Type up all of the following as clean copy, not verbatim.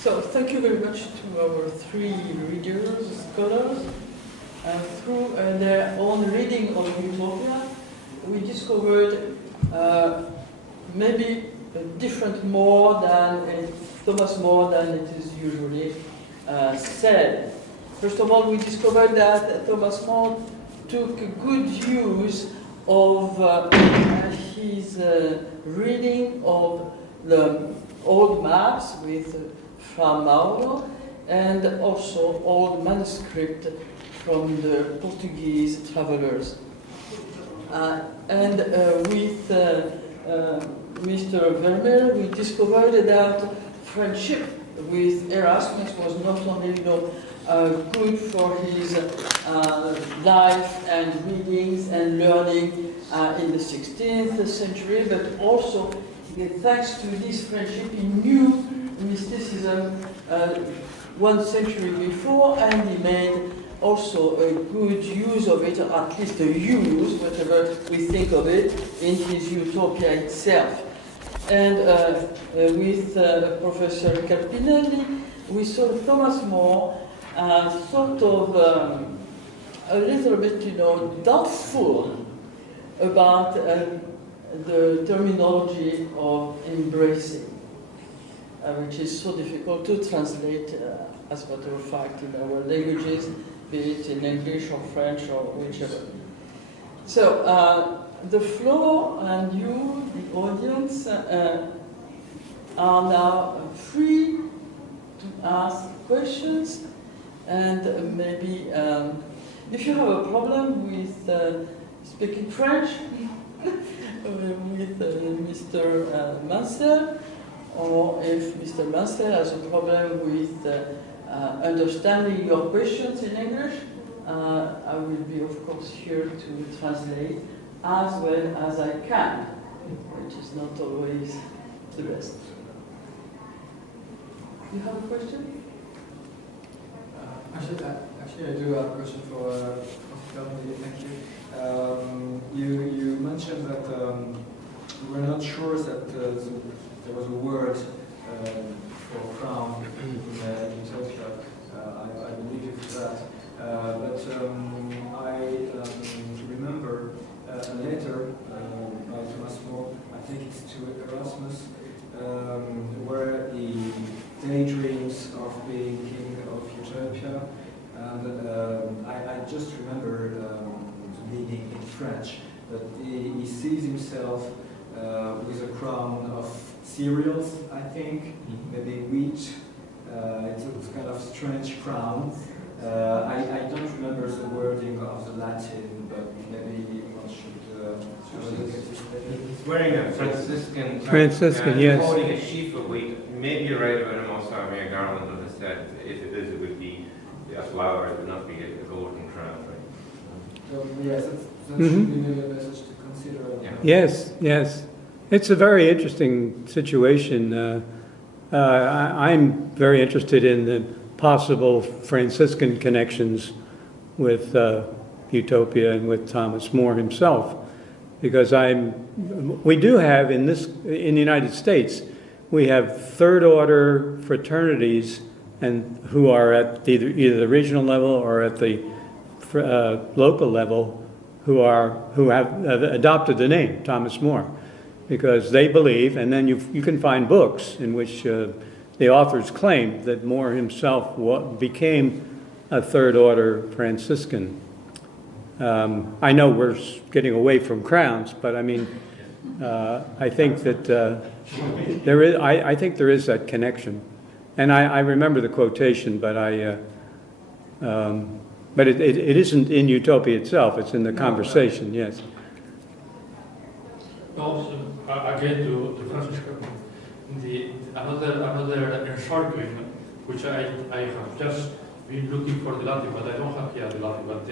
So thank you very much to our three readers, scholars. Through their own reading of Utopia, we discovered maybe different more than Thomas More than it is usually said. First of all, we discovered that Thomas More took good use of his reading of the old maps with Fra Mauro and also old manuscript from the Portuguese travelers. With Mr. Vermeer, we discovered that friendship with Erasmus was not only good for his life and readings and learning in the 16th century, but also thanks to this friendship he knew mysticism 1 century before, and he made also a good use of it, or at least a use, whatever we think of it, in his Utopia itself. And with Professor Carpinelli, we saw Thomas More sort of a little bit, doubtful about the terminology of embracing, which is so difficult to translate, as a matter of fact, in our languages, be it in English or French or whichever. So the floor and you, the audience, are now free to ask questions, and maybe if you have a problem with speaking French, with Mr. Mansell, or if Mr. Mansell has a problem with understanding your questions in English, I will be, of course, here to translate as well as I can, which is not always the best. You have a question? Actually, I do have a question for Kelly. Thank you. You mentioned that you were not sure that there was a word for crown in Utopia. I believe you for that. But I remember a letter by Thomas More, I think it's to Erasmus, where he daydreams of being king of Utopia. And I just remember the meaning in French, but he sees himself with a crown of cereals, I think, maybe wheat. It's a kind of strange crown. I don't remember the wording of the Latin, but maybe one should look at this. He's wearing a Franciscan, So yes, that should be maybe a message to consider. Yeah. Yes, yes. It's a very interesting situation. I'm very interested in the possible Franciscan connections with Utopia and with Thomas More himself, because we do have in the United States, we have third order fraternities, and who are at either the regional level or at the local level, who have adopted the name Thomas More, because they believe, and then you can find books in which the authors claim that More himself became a third order Franciscan. I know we're getting away from crowns, but I mean, I think that I think there is that connection, and I remember the quotation, but but it isn't in Utopia itself; it's in the conversation. Yes. Also, again to Francisco, another encircling, which I have just been looking for the Latin, but I don't have here the Latin, but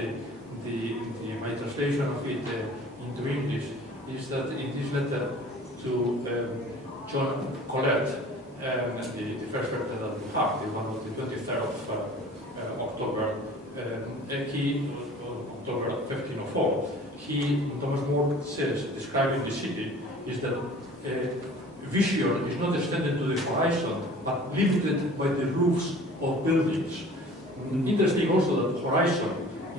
my translation of it into English is that in this letter to John Colette, the first letter that we have, the one of the 23rd of October, October 1504, Thomas More says, describing the city, is that vision is not extended to the horizon, but limited by the roofs of buildings. Interesting also that horizon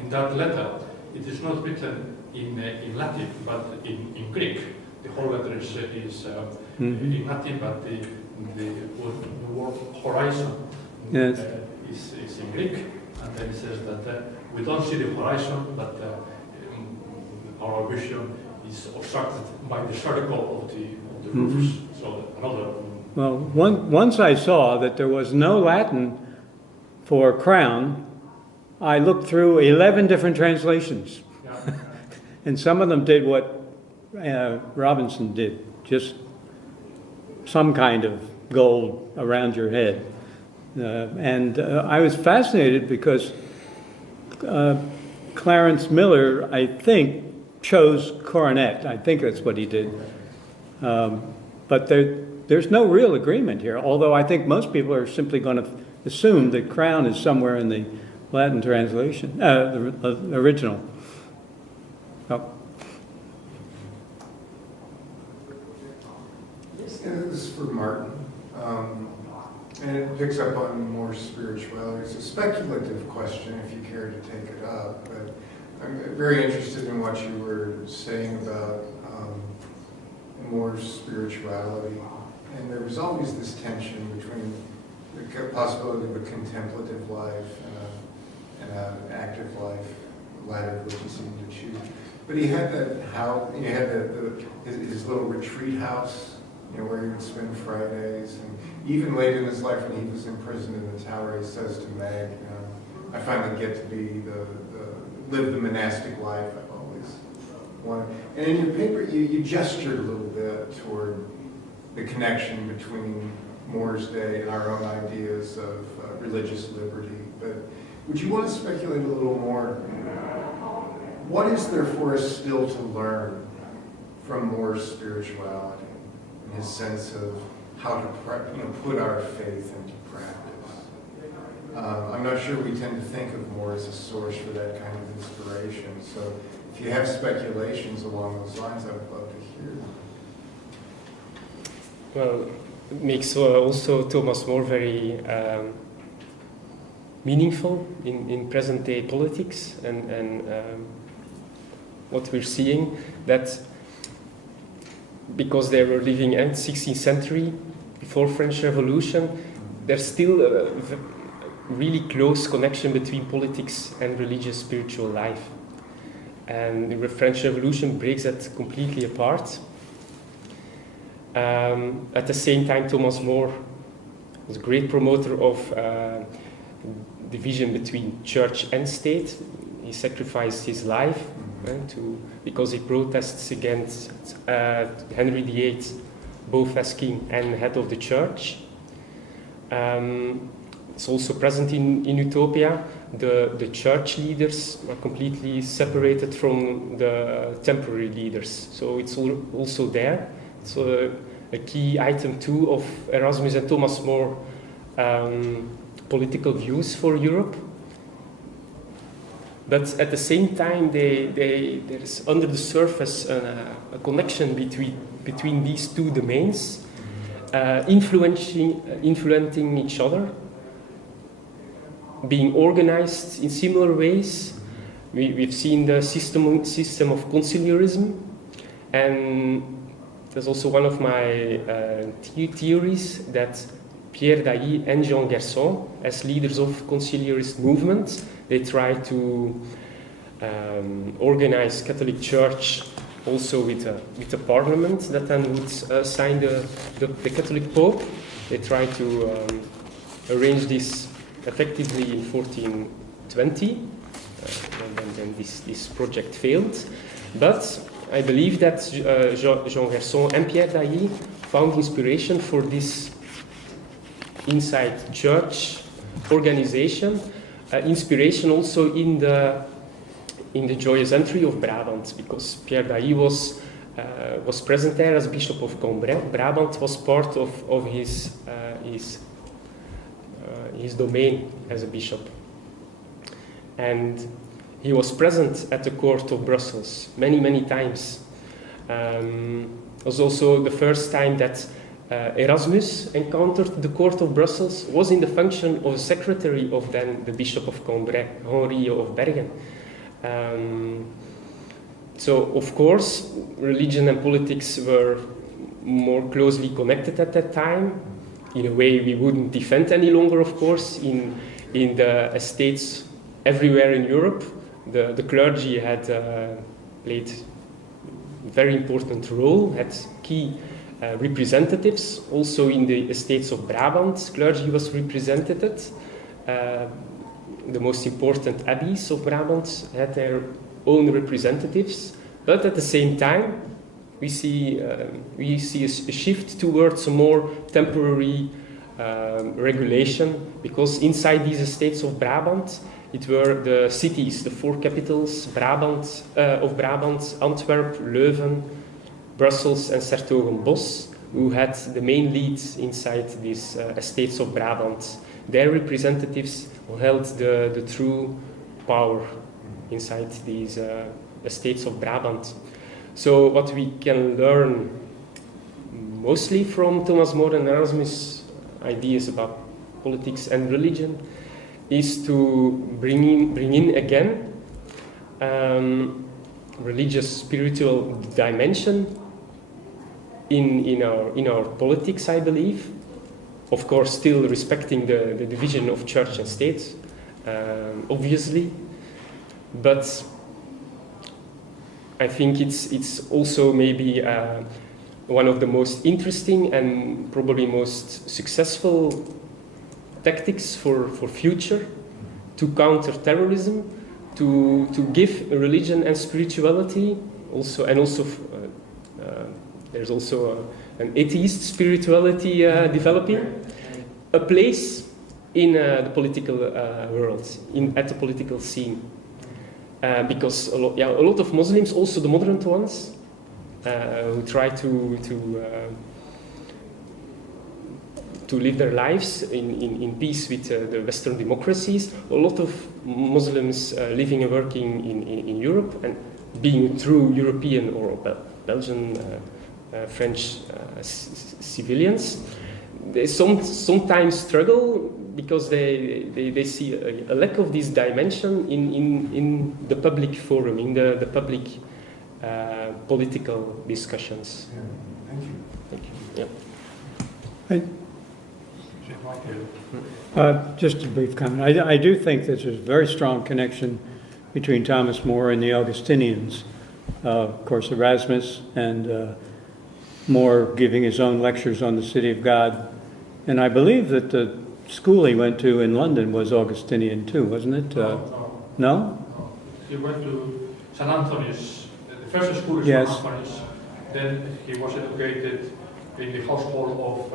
in that letter, it is not written in Latin, but in Greek. The whole letter is in Latin, but the word horizon Yes. is in Greek. And then it says that we don't see the horizon, but our vision is obstructed by the circle of the roofs. So another. Well, once I saw that there was no Latin for crown, I looked through 11 different translations. Yeah. And some of them did what Robinson did, just some kind of gold around your head. And I was fascinated because Clarence Miller, I think, chose coronet. I think that's what he did. But there's no real agreement here, although I think most people are simply going to assume that crown is somewhere in the Latin translation, the original. Oh. And this is for Martin. And it picks up on more spirituality. It's a speculative question if you care to take it up, but I'm very interested in what you were saying about more spirituality. And there was always this tension between the possibility of a contemplative life and an active life, the latter of which he seemed to choose. But he had that house, he had his little retreat house, where he would spend Fridays, and even late in his life when he was imprisoned in the tower, he says to Meg, I finally get to live the monastic life I've always wanted. And in your paper, you gestured a little bit toward the connection between Moore's Day and our own ideas of religious liberty. But would you want to speculate a little more? What is there for us still to learn from Moore's spirituality and his sense of how to put our faith into practice? I'm not sure we tend to think of Moore as a source for that kind of inspiration. So if you have speculations along those lines, I would love to hear them. Well, it makes also Thomas More very meaningful in present-day politics and what we're seeing, that because they were living in the 16th century, before French Revolution, there's still a really close connection between politics and religious spiritual life. And the French Revolution breaks that completely apart. At the same time, Thomas More was a great promoter of division between church and state. He sacrificed his life because he protests against Henry VIII, both as king and head of the church. It's also present in Utopia. The church leaders are completely separated from the temporary leaders. So it's also there. It's a key item too of Erasmus and Thomas More political views for Europe. But at the same time, there's under the surface a connection between these two domains, influencing each other, being organized in similar ways. We've seen the system of conciliarism, and there's also one of my theories that Pierre Dailly and Jean Gerson, as leaders of conciliarist movement, they try to organize Catholic Church also with a parliament that then would sign the Catholic Pope. They try to arrange this effectively in 1420, and then this project failed. But I believe that Jean Gerson and Pierre Dailly found inspiration for this inside church organization, inspiration also in the joyous entry of Brabant, because Pierre Dailly was present there as Bishop of Cambrai. Brabant was part of his domain as a bishop, and he was present at the court of Brussels many times. It was also the first time that Erasmus encountered the court of Brussels was in the function of a secretary of then the Bishop of Cambrai, Henri of Bergen. So, of course, religion and politics were more closely connected at that time. In a way, we wouldn't defend any longer, of course, in the estates everywhere in Europe. The clergy had played a very important role, had key representatives. Also in the estates of Brabant, clergy was represented. The most important abbeys of Brabant had their own representatives, but at the same time, we see a shift towards a more temporary regulation, because inside these estates of Brabant, it were the cities, the four capitals of Brabant, Antwerp, Leuven, Brussels, and 's-Hertogenbosch, who had the main lead inside these estates of Brabant. Their representatives held the true power inside these estates of Brabant. So what we can learn mostly from Thomas More and Erasmus' ideas about politics and religion is to bring in again religious spiritual dimension in our politics, I believe. Of course, still respecting the division of church and state, obviously, but I think it's also maybe one of the most interesting and probably most successful tactics for future to counter terrorism, to give religion and spirituality also, and also there's also an atheist spirituality developing a place in the political world, at the political scene. Because a lot of Muslims, also the moderate ones, who try to live their lives in peace with the Western democracies. A lot of Muslims living and working in Europe and being true European or Belgian, French civilians, they sometimes struggle because they see a lack of this dimension in the public forum, in the public political discussions. Yeah. Thank you. Thank you. Yeah. Just a brief comment. I do think that there's a very strong connection between Thomas More and the Augustinians. Of course, Erasmus and More giving his own lectures on the City of God. And I believe that the school he went to in London was Augustinian too, wasn't it? No? He went to St. Anthony's, the first school is Yes. St. Anthony's. Then he was educated in the household of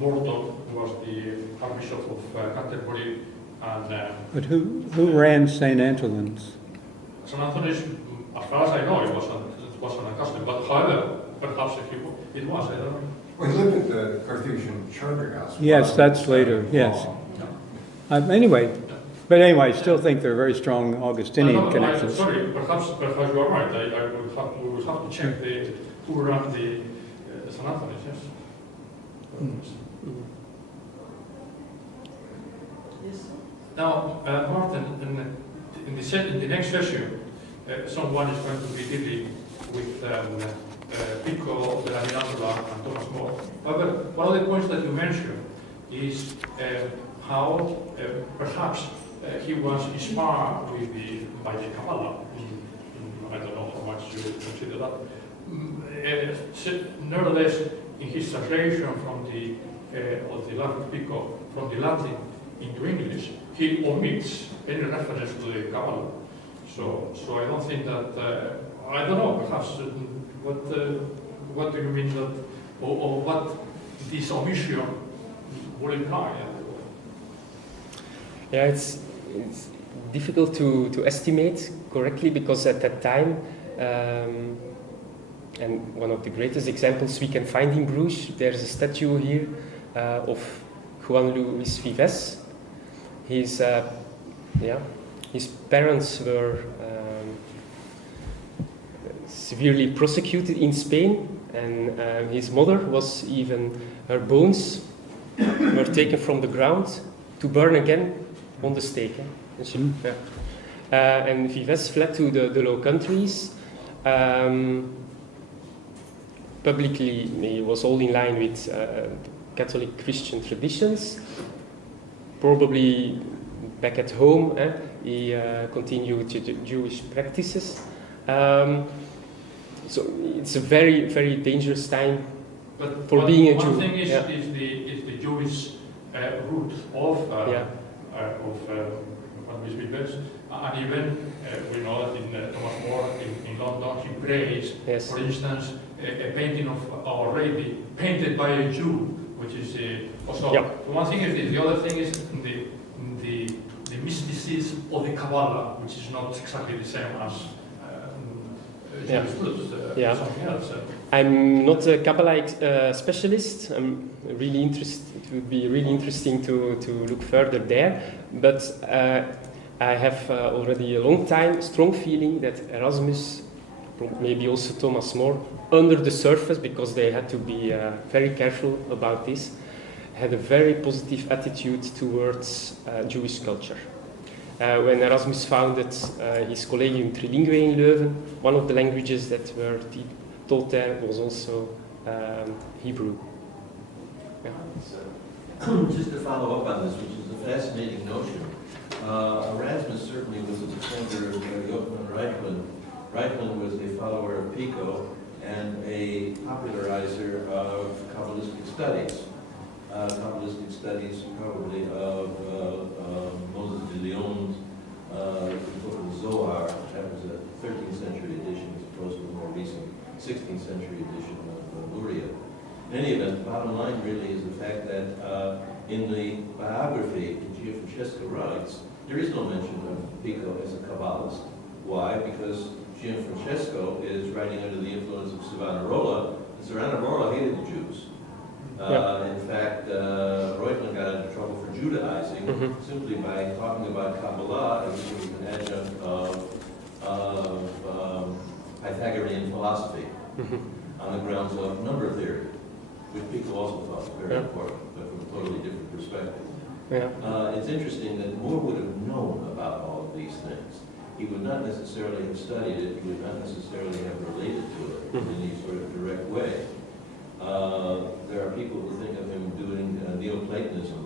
Morton, who was the Archbishop of Canterbury. And, But who ran St. Antony's? St. Anthony's, as far as I know, it wasn't a Catholic, but however, perhaps it was, I don't know. Well, he lived at the Carthusian Charter House. Yes, that's later, yes. Anyway, I still think there are very strong Augustinian connections. Sorry, perhaps you are right. We will have to check who ran the St. Anthony's, yes. Yes. Now, Martin, in the next session, someone is going to be dealing with Pico, de la Mirandola, and Thomas More. However, one of the points that you mentioned is how perhaps he was inspired by the Kabbalah. I don't know how much you consider that. Nevertheless, in his translation from of the Latin Pico from the Latin into English, he omits any reference to the Kabbalah. So I don't think that I don't know. Perhaps what do you mean that, or what this omission will imply? Yeah, it's difficult to estimate correctly because at that time, and one of the greatest examples we can find in Bruges, there's a statue here of Juan Luis Vives. His parents were severely prosecuted in Spain And his mother was even, her bones were taken from the ground to burn again on the stake. And, and Vives fled to the Low Countries. Publicly, he was all in line with Catholic Christian traditions. Probably back at home, he continued Jewish practices. So it's a very, very dangerous time for being a Jew. One thing is the Jewish root of Louis Vives, and even we know that in Thomas More in London he praised, for instance, a painting of Our Lady painted by a Jew, which is also one thing is this. The other thing is the mysticism of the Kabbalah, which is not exactly the same as something else. I'm not a Kabbalah specialist. I'm really interested. It would be really interesting to look further there. But I have already a long time strong feeling that Erasmus, maybe also Thomas More, under the surface, because they had to be very careful about this, had a very positive attitude towards Jewish culture. When Erasmus founded his Collegium Trilingue in Leuven, one of the languages that were taught there was also Hebrew. Just to follow up on this, which is a fascinating notion, Erasmus certainly was a defender of Johann Reichmann. Reichmann was a follower of Pico and a popularizer of Kabbalistic studies. Kabbalistic studies probably of Moses de Leon's book of Zohar. That was a 13th century edition as opposed to a more recent 16th century edition of Luria. In any event, the bottom line really is the fact that in the biography, Gianfrancesco writes, there is no mention of Pico as a Kabbalist. Why? Because Gianfrancesco is writing under the influence of Savonarola, and Savonarola hated the Jews. In fact, Reutemann got into trouble for Judaizing simply by talking about Kabbalah as an adjunct of Pythagorean philosophy on the grounds of number theory, which Pico also thought was very important, but from a totally different perspective. It's interesting that Moore would have known about all of these things. He would not necessarily have studied it, he would not necessarily have related to it in any sort of direct way. There are people who think of him doing Neoplatonism,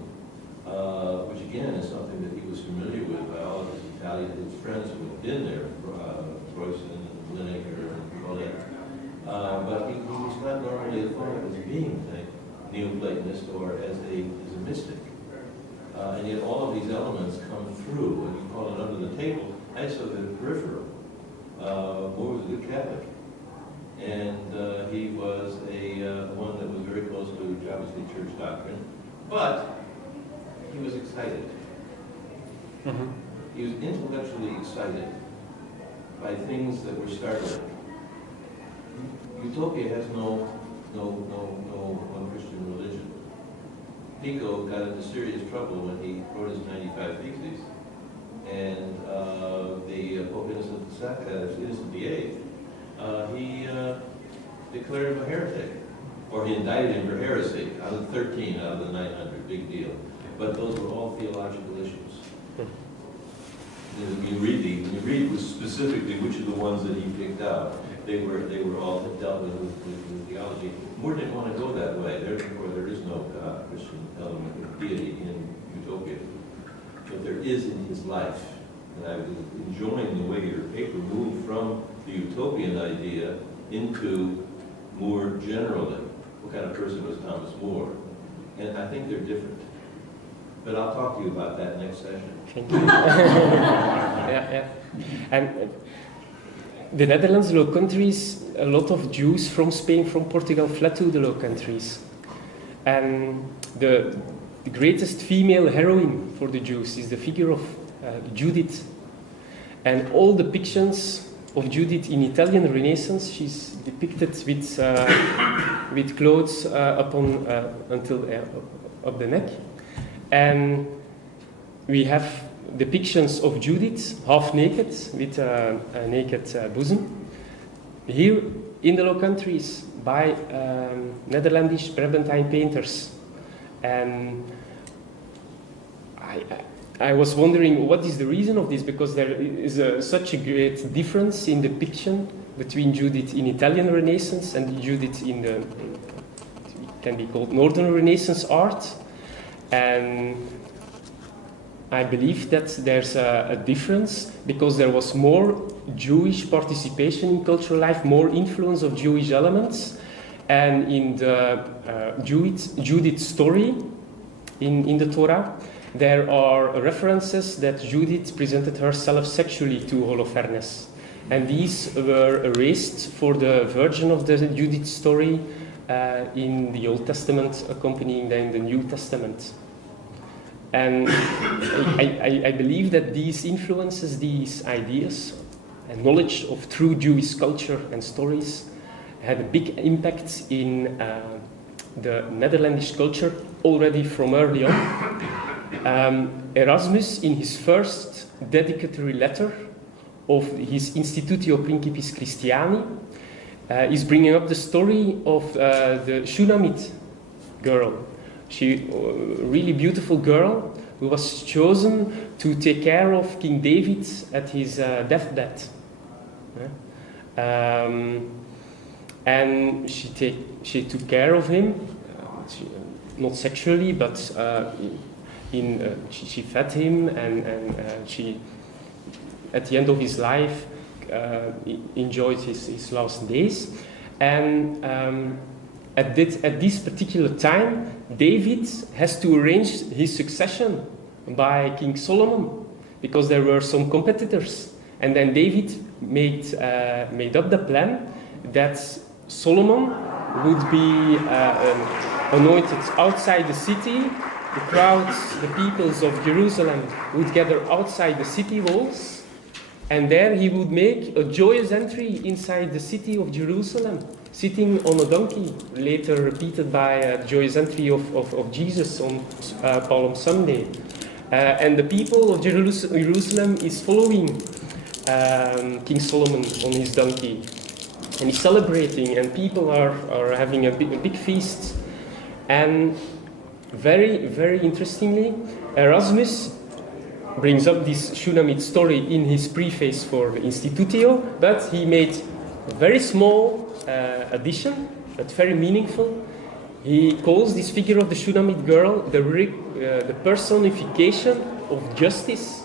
which again is something that he was familiar with by all of his Italian friends who had been there, Royston and Lineker and Colette. But he was not normally thought of as being a Neoplatonist or as a mystic. And yet all of these elements come through, and you call it under the table, and so the peripheral. Moore was a good Catholic. And he was one that was very close to obviously church doctrine, but he was excited. He was intellectually excited by things that were startling. Utopia has no Christian religion. Pico got into serious trouble when he wrote his 95 Theses, and the Pope Innocent VIII, he declared him a heretic, or he indicted him for heresy out of 13 out of the 900, big deal. But those were all theological issues. When you read specifically which of the ones that he picked out, they were all dealt with theology. Moore didn't want to go that way. Therefore, there is no Christian element of deity in Utopia. But there is in his life. And I was enjoying the way your paper moved from the utopian idea into Moore generally. What kind of person was Thomas More? And I think they're different. But I'll talk to you about that next session. Thank you. And the Netherlands, Low Countries, a lot of Jews from Spain, from Portugal fled to the Low Countries. And the greatest female heroine for the Jews is the figure of Judith. And all depictions of Judith in Italian Renaissance, she's depicted with clothes until up the neck. And we have depictions of Judith half naked with a naked bosom. Here in the Low Countries by Netherlandish Brabantine painters. And I was wondering what is the reason of this, because there is such a great difference in depiction between Judith in Italian Renaissance and Judith in the, can be called Northern Renaissance art. And I believe that there's a difference because there was more Jewish participation in cultural life, more influence of Jewish elements. And in the Judith story in the Torah, there are references that Judith presented herself sexually to Holofernes. And these were erased for the version of the Judith story in the Old Testament, accompanying them in the New Testament. And I believe that these influences, these ideas, and knowledge of true Jewish culture and stories had a big impact in the Netherlandish culture already from early on. Erasmus, in his first dedicatory letter of his Institutio Principis Christiani, is bringing up the story of the Shunammite girl. She, a really beautiful girl who was chosen to take care of King David at his deathbed. And she took care of him, not sexually, but she fed him, and she, at the end of his life, enjoyed his last days. And at this particular time, David has to arrange his succession by King Solomon, because there were some competitors. And then David made up the plan that Solomon would be anointed outside the city. The crowds, the peoples of Jerusalem would gather outside the city walls, and there he would make a joyous entry inside the city of Jerusalem, sitting on a donkey, later repeated by a joyous entry of Jesus on Palm Sunday. And the people of Jerusalem is following King Solomon on his donkey. And he's celebrating, and people are having a big feast. And very, very interestingly, Erasmus brings up this Shunammite story in his preface for the Institutio, but he made a very small addition, but very meaningful. He calls this figure of the Shunammite girl the personification of justice.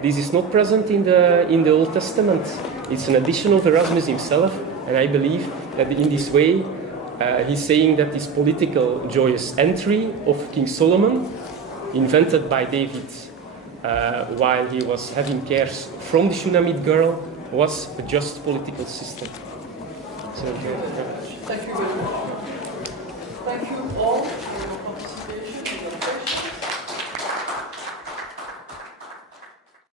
This is not present in the Old Testament. It's an addition of Erasmus himself, and I believe that in this way he's saying that this political joyous entry of King Solomon, invented by David while he was having cares from the Shunammite girl, was a just political system. So, Thank you very much. Thank you all for your participation.